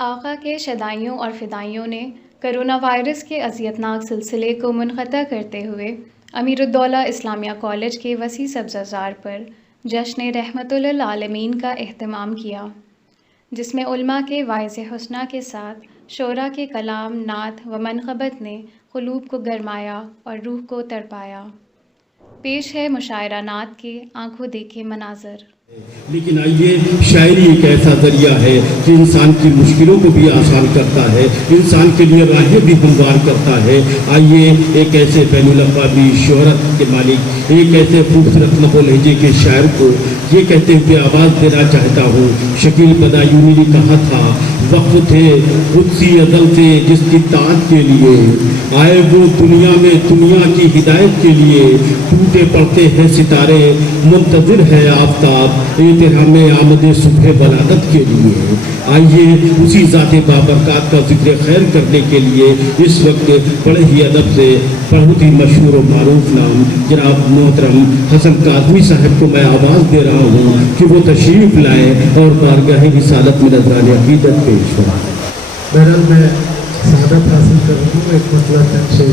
آقا کے شدائیوں اور فدائیوں نے کرونا وائرس کے اذیتناک سلسلے کو منقطع کرتے ہوئے امیر الدولہ اسلامیہ کالج کے وسیع سبززار پر جشن رحمت للعالمین کا اہتمام کیا، جس میں علماء کے واعظ حسنہ کے ساتھ شعراء کے کلام، نعت و منقبت نے قلوب کو گرمایا اور روح کو تڑپایا۔ پیش ہے مشاعرہ نعت کے آنکھوں دیکھے مناظر۔ لیکن آئیے، شاعری ایک ایسا ذریعہ ہے کہ انسان کی مشکلوں کو بھی آسان کرتا ہے، انسان کے لیے راہیں بھی ہموار کرتا ہے۔ آئیے ایک ایسے بین الاقوامی شہرت کے مالک، ایک ایسے خوبصورت لب و لہجے کے شاعر کو یہ کہتے ہوئے آواز دینا چاہتا ہوں۔ شکیل بدایونی نے کہا تھا، وقف تھے قدسی ازل سے جس کی طاعت کے لیے آئے وہ دنیا میں دنیا کی ہدایت کے لیے، ٹوٹے پڑتے ہیں ستارے منتظر ہے آفتاب احترام آمد صبح ولادت کے لیے۔ آئیے اسی ذات بابرکات کا ذکر خیر کرنے کے لیے اس وقت بڑے ہی ادب سے بہت ہی مشہور و معروف نام جناب محترم حسن کاظمی صاحب کو میں آواز دے رہا ہوں کہ وہ تشریف لائیں اور بارگاہ رسالت میں نذران عقیدت پیش کریں۔ بہرحال میں سعادت حاصل کروں گا ایک مطلب سے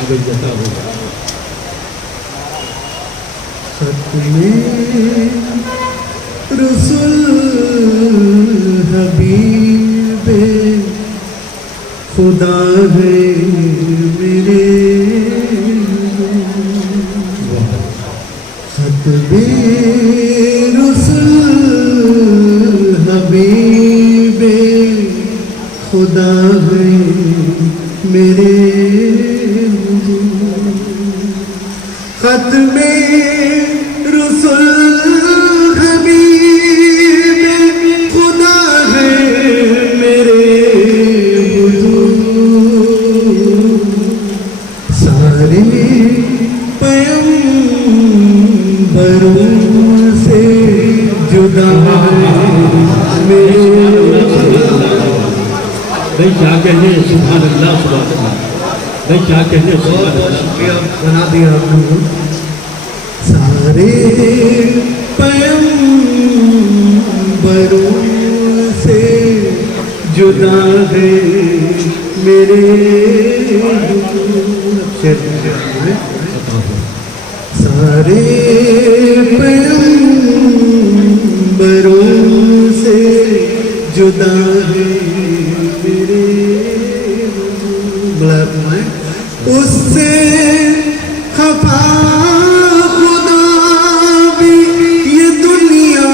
آگے جتا ہوگا ختم رسول حبیب خدا ہے میرے، ختم رسول حبیب خدا ہے میرے، ختم رسول حبیب خدا ہے میرے حضور، سارے پیغمبروں سے جدا ہے میرے۔ بھائی کیا کہنے، سبحان اللہ سبحان اللہ، بھائی کیا کہنے، سبحان اللہ، شکریہ بنا دیا آپ نے۔ سارے پیغمبروں سے جدا ہے میرے سارے پیغمبروں سے جدا ہے میرے، اس سے خفا خدا بھی یہ دنیا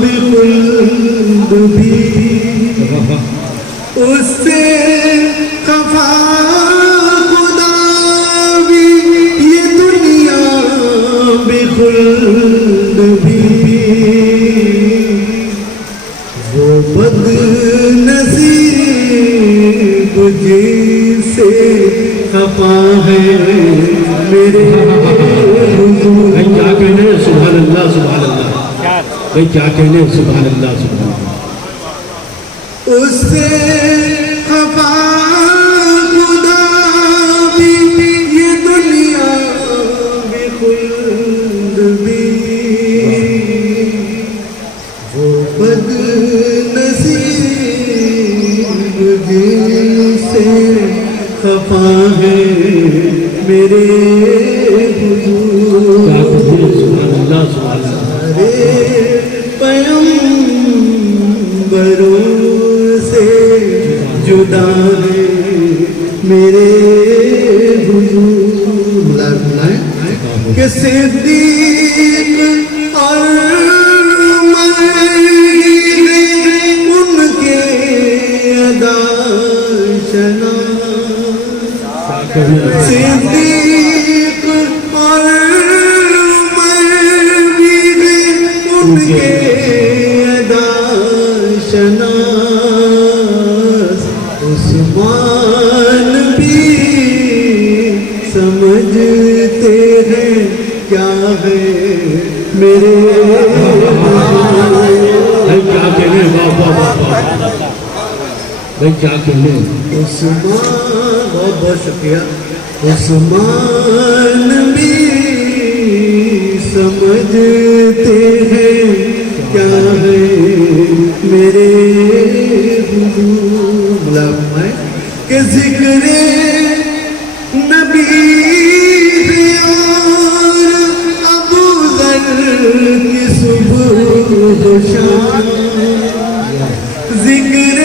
بھی خلد بھی، اس سے خفا خدا بھی یہ دنیا بھی خلد بھی، وہ بد نصیب جیسے خفا ہے میرے حضور۔ بھائی کیا کہنے، سبحان اللہ سبحان اللہ، بھائی کیا کہنے، سبحان اللہ سبحان اللہ۔ اس سے خفا خدا بھی یہ دنیا بھی خلد بھی، وہ بد نصیب جیسے خفا ہے میرے حضور، سبحان اللہ سبحان اللہ۔ سارے پیغمبروں سے جدا ہے میرے حضور، کہ صدیق اور ان کے ادا شنا، صدیق اور ان کے ادا شناس، عثمان بھی سمجھتے ہیں کیا ہے میرے، کیا کہنے، واہ واہ واہ واہ، بھائی کیا کہنے۔ عثمان، بہت بہت شکریہ۔ عثمان بھی سمجھتے ہیں کہ ذکر نبی اور ابو ذر کی صبح و شام، ذکر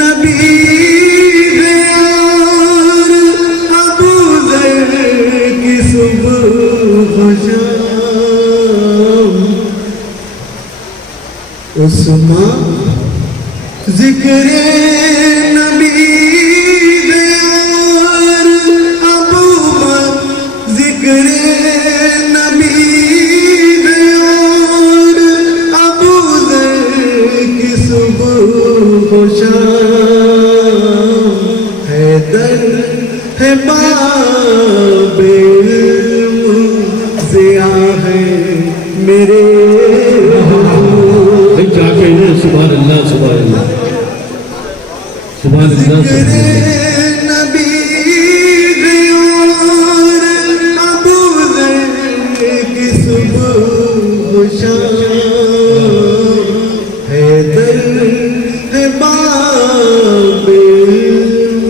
نبی اور ابو ذر کی صبح و شام، عثمان ذکر نبی اور ابو بکر، ذکر نبی اور ابو ذر کی صبح و شام، حیدر ہے باب علم، ضیاء ہے میرے کیا کہنے سبحان اللہ سبحان اللہ سبحان اللہ ذکر نبی اور ابو ذر کی صبح و شام، حیدر ہے باب علم،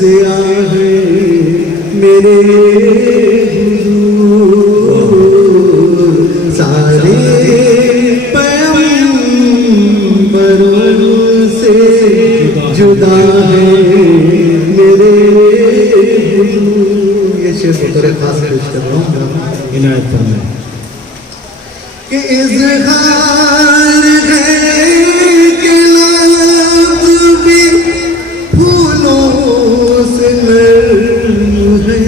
ضیاء ہے میرے حضور، سارے جدا ہے میرے حضور۔ یہ شعر بطور خاص پیش کر رہا ہوں، عنایت فرمائیں کہ اظہار ہے کہ لفظ بھی پھولوں سے نرم ہے،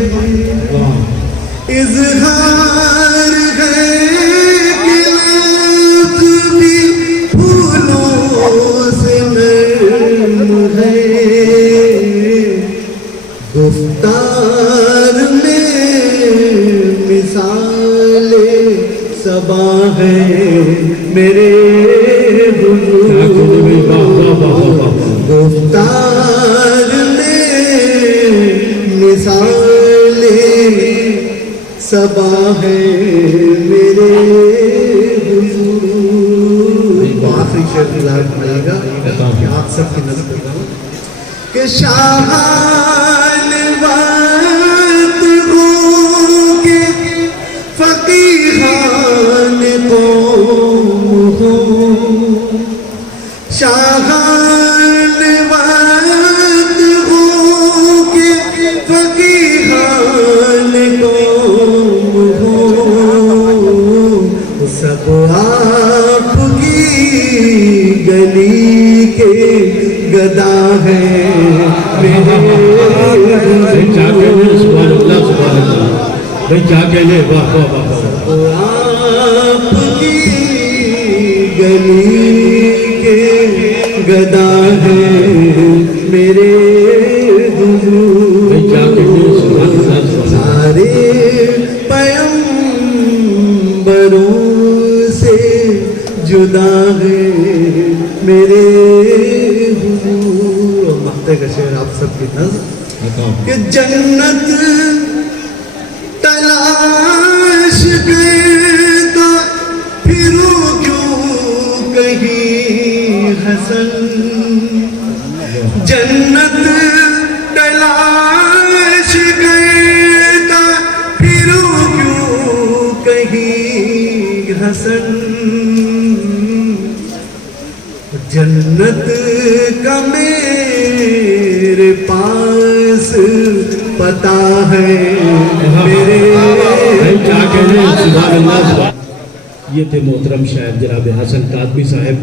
اظہار ہے کہ لفظ بھی پھولوں سے نرم ہے، گفتار میں مثال صبا ہے میرے حضور، گفتار میں مثال صبا ہے میرے حضور۔ آخری شعر تلاوت کرے گا کہ آپ سب کی نظر کرتا ہوں کہ شاہان وقت ہو کہ فقیہان قوم ہو، شاہان وقت ہو کہ فقیہان قوم ہو، سب آپ کی گلی کے گدا ہے میرے کیا کہنے سبحان اللہ سبحان اللہ بھائی کیا کہنے واہ واہ واہ واہ آپ کی گلی کے گدا ہے میرے حضور، بھائی کیا کہنے سبحان اللہ سبحان اللہ سارے پیغمبروں سے جدا ہے میرے حضور۔ اور مقطع کا شعر آپ سب کی نظر کہ جنت تلاش کرتا پھروں کیوں کہیں حسن، جنت تلاش کرتا پھروں کیوں کہیں حسن، جنت کا میرے پاس پتا ہے میرے کیا کہنے سبحان اللہ سبحان۔ یہ تھے محترم شاعر جناب حسن کاظمی صاحب۔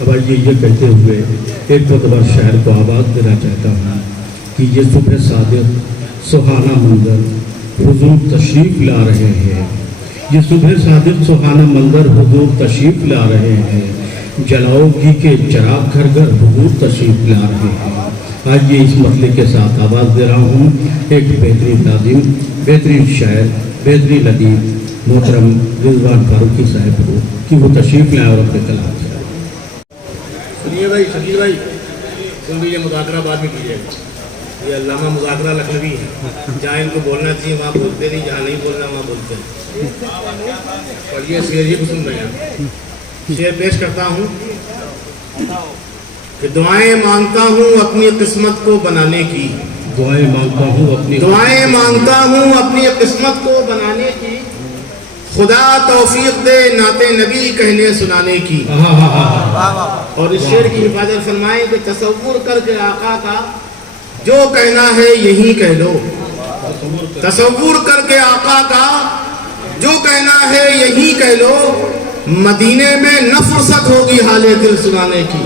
اب آئیے یہ کہتے ہوئے ایک بار شاعر کو آواز دینا چاہتا ہوں کہ یہ صبح صادق سہانا منظر حضور تشریف لا رہے ہیں، یہ صبح صادق سہانا منظر حضور تشریف لا رہے ہیں، جلاؤ گھی کے چراغ گھر گھر حضور تشریف لا رہے ہیں۔ آج یہ اس مسئلے کے ساتھ آواز دے رہا ہوں ایک بہترین ناظم، بہترین شاعر، بہترین ادیب محترم رضوان فاروقی صاحب کو کہ وہ تشریف لائیں اور اپنے کلام سے سنیے بھائی، شکیل بھائی سن لیجیے، مذاکرہ بعد میں کیجیے گا۔ یہ علامہ مذاکرہ لکھنوی ہے، جہاں ان کو بولنا چاہیے وہاں بولتے نہیں، جہاں نہیں بولنا وہاں بولتے ہیں۔ اور یہ شعر ہی کو سن رہے ہیں، شعر پیش کرتا ہوں کہ دعائیں مانگتا ہوں اپنی قسمت کو بنانے کی، دعائیں مانگتا ہوں اپنی دعائیں مانگتا ہوں اپنی قسمت کو بنانے کی، خدا توفیق دے نعت نبی کہنے سنانے کی۔ اور اس شعر کی حفاظت فرمائیں کہ تصور کر کے آقا کا جو کہنا ہے یہی کہہ لو، تصور کر کے آقا کا جو کہنا ہے یہی کہہ لو، مدینے میں نہ فرصت ہوگی حال دل سنانے کی۔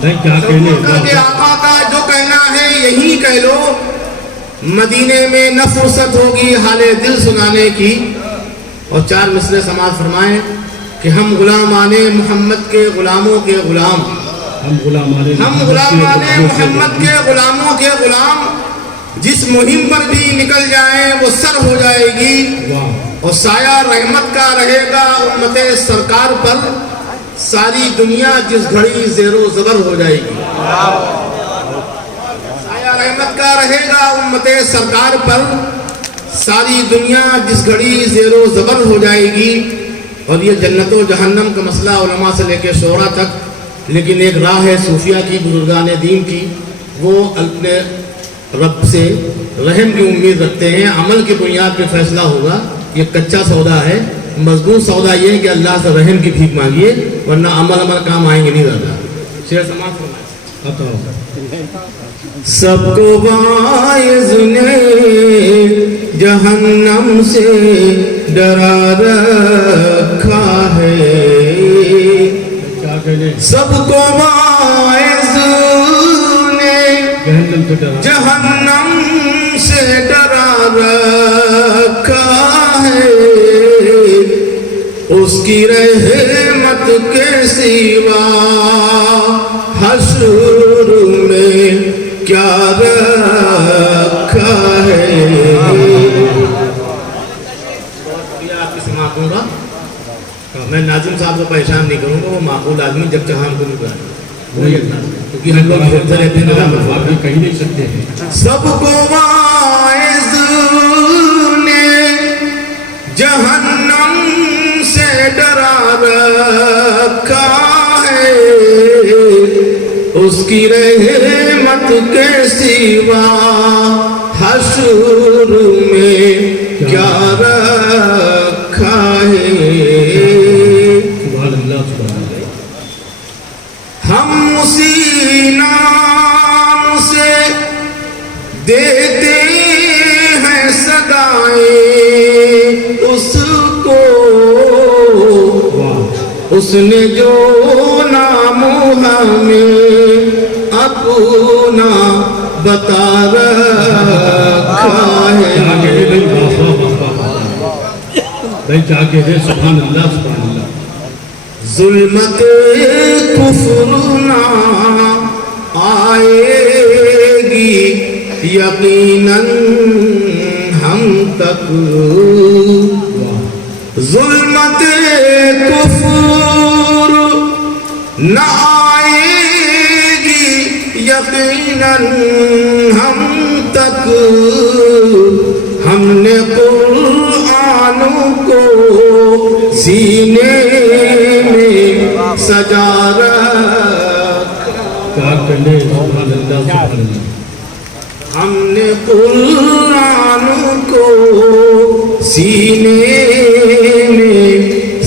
تصور کر کے آقا کا جو کہنا ہے یہی کہہ لو، مدینے میں نہ فرصت ہوگی حال دل سنانے کی۔ اور 4 مصرع سماعت فرمائیں کہ ہم غلامان محمد کے غلاموں کے غلام، ہم غلامان محمد کے غلاموں کے غلام، جس مہم پر بھی نکل جائیں وہ سر ہو جائے گی، اور سایہ رحمت کا رہے گا امت سرکار پر، ساری دنیا جس گھڑی زیر و زبر ہو جائے گی۔ سایہ رحمت کا رہے گا امت سرکار پر، ساری دنیا جس گھڑی زیر و زبر ہو جائے گی۔ اور یہ جنت و جہنم کا مسئلہ علماء سے لے کے شعراء تک، لیکن ایک راہ ہے صوفیہ کی، بزرگان دین کی، وہ اپنے رب سے رحم کی امید رکھتے ہیں، عمل کی بنیاد پہ فیصلہ ہوگا۔ یہ کچا سودا ہے، مضبوط سودا یہ ہے کہ اللہ سے رحم کی بھیک مانگیے، ورنہ عمل کام آئیں گے نہیں رہتا۔ شعر سماعت فرمائیں۔ سب کو واعظ نے جہنم سے ڈرا رکھا ہے، سب کو واعظ نے جہنم سے ڈرا رکھا ہے، اس کی رحمت کے سوا حشر میں کیا رکھا ہے۔ آپ کی سماعت دوں گا، میں ناظم صاحب کو پریشان نہیں کروں گا، وہ معقول آدمی جب چاہاں کو نہیں کرے، کیونکہ ہم لوگ بولتے رہتے ہیں کہیں نہیں سکتے ہیں۔ سب کو واعظ نے جہنم سے ڈرا رکھا ہے، اس کی رحمت کے سوا حشر میں کیا رکھا ہے۔ سبحان اللہ سبحان اللہ۔ ہم اسی نام سے دیتے ہیں صدائیں اس کو، اس نے جو نام ہمیں اپنا بتا رکھا ہے۔ بھائی جا کے دے سبحان اللہ سبحان اللہ۔ ظلمت کفر نہ آئے گی یقیناً ہم تک، ظلمت کفر نہ آئے گی یقیناً ہم تک، ہم نے قرآن کو سینے میں سجا رکھا، ہم نے قرآن کو سینے میں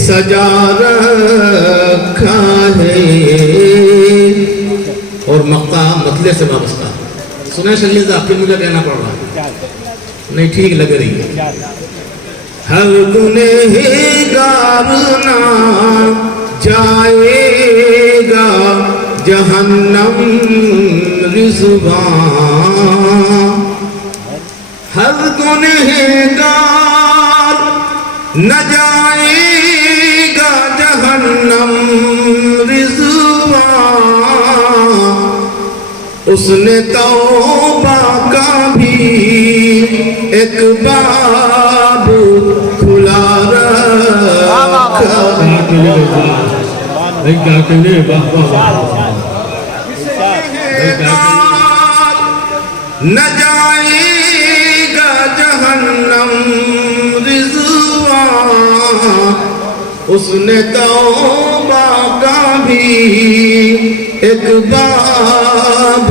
سجا رکھا ہے۔ اور مقطع مطلع سے وابستہ سنیں شریعت آپ کے مجھے کہنا پڑ رہا ہے، نہیں ٹھیک لگ رہی ہے۔ ہر گنہگار نہ جائے گا جہنم رضوان، ہر گنہگار نہ جائے گا جہنم رضوان، اس نے توبہ کا بھی ایک باب کھلا رکھا، نہ جائے گا جہنم رضوان، اس نے توبہ کا بھی ایک باب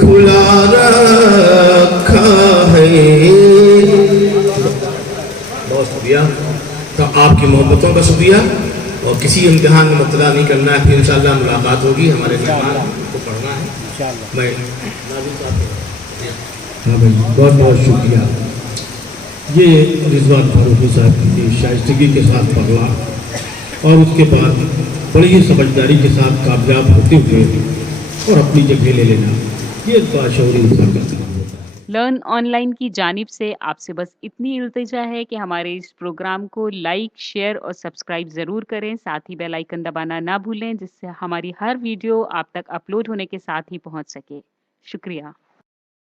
کھلا رکھا ہے. بہت شکریہ. تو آپ کی محبتوں کا شکریہ. اور کسی امتحان میں مبتلا نہیں کرنا ہے. پھر انشاءاللہ ملاقات ہوگی. ہمارے مہمان کو پڑھنا ہے. میں ناظم صاحب ہاں بھائی بہت بہت شکریہ. یہ رضوان فاروقی صاحب کی شائستگی کے ساتھ پڑھنا اور اس کے بعد بڑی ہی سمجھداری کے ساتھ کامیاب ہوتے ہوئے اور اپنی جگہ لے لینا، یہ باشعوری انسان کا کام ہوتا ہے. لرن آن لائن کی جانب سے آپ سے بس اتنی التجا ہے کہ ہمارے اس پروگرام کو لائک، شیئر اور سبسکرائب ضرور کریں. ساتھ ہی بیل آئیکن دبانا نہ بھولیں جس سے ہماری ہر ویڈیو آپ تک اپلوڈ ہونے کے ساتھ ہی پہنچ سکے. شکریہ.